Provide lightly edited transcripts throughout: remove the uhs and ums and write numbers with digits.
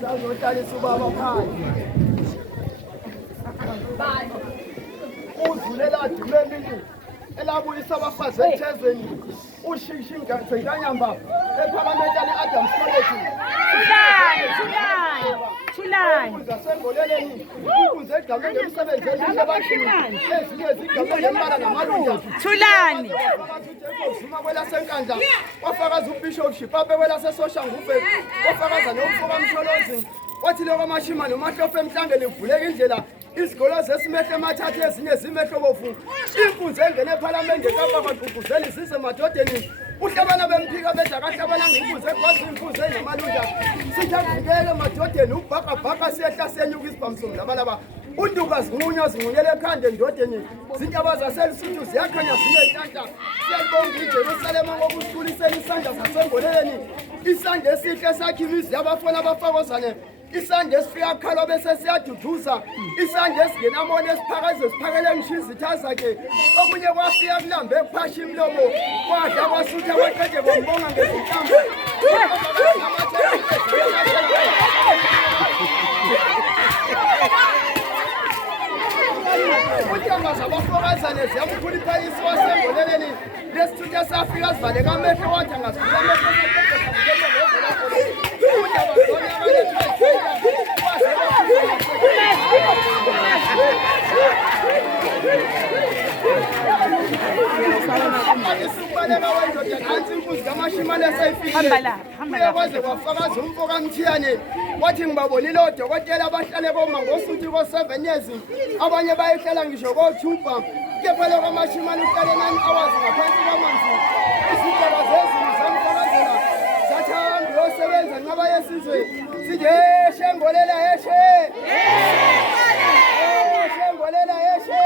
Sazotalisa ubaba phansi. Uzulela dimeni elabuyisa abafazi ethezweni. Ushishinga senganyamba eParliamentary Adams College. Thulani. Zasengoleleni. Ikunze egqame ngemisebenzi ezinhle abashini. Ezinye zigqame ngembala namalunja. Thulani. Zuma kwelasenkandla. Wafakaza uBishopship abe kwelaseSoshanguve. Wafakaza nomfoka Msholozi. Wathi lokho amashima nomahlofu emhlangene ivuleka indlela. Izikolo zesimehlo emathathu ezinye zimehlo bofu. Impunzi engene eParliament eKapa bagqugquzela izizwe emadodeni. Uhlabana bemphika bedla kahlabana ngempunzi egwazi impunzi enamalunja. Sithi avikele emadodeni ubhakabhaka siyehla senyuka isibhamsomo labalaba. Unduka zinqunywa zinqunyele ekhanda endodeni. Zintaba zaseLesotho ziyakhanya zinenhlanhla. Siyabonga iJerusalema ngokusibulisela isandla sasengoleleni. Isandla esihle sakhe imizi yabafana abafakozane. Isandla esifika kukhalwa bese siyaduduza. Isandla esingenamona esiphakaze siphakele ngishiza itha zakhe. Okunye kwafika kulambe kuphasha imlomo. Kwadla kwasutha kwaqede kombonga ngezinhlamvu. Untanga zabafokazane ziyamkhuliphalisa wasengoleleni. Lesithutha safika sivaleka amehlo wathi angasivula amehlo. Uyakwaze kwafakaza umfoka Mthiyane wathi ngibabonile odokotela abahlale koma ngosuthi ko7 years abanye bayehlala ngisho ko2 kepha lokho amashimane uhlale 9 hours ngaphansi kwamanzi. Izindaba zezulu zamfakazela zathi ahambe yosebenza nqaba yesizwe sithi shembolela yeshe shembolela yeshe.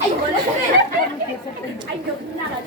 Ay, wala ka rin. Ay, joke na ka.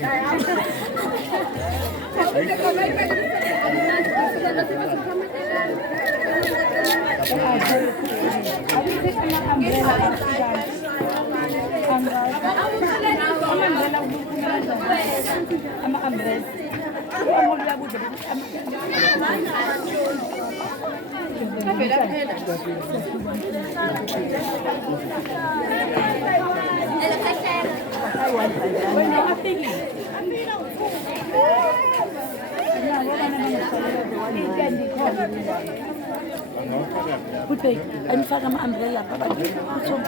Putih, I'm faka ma umbrella pa ba?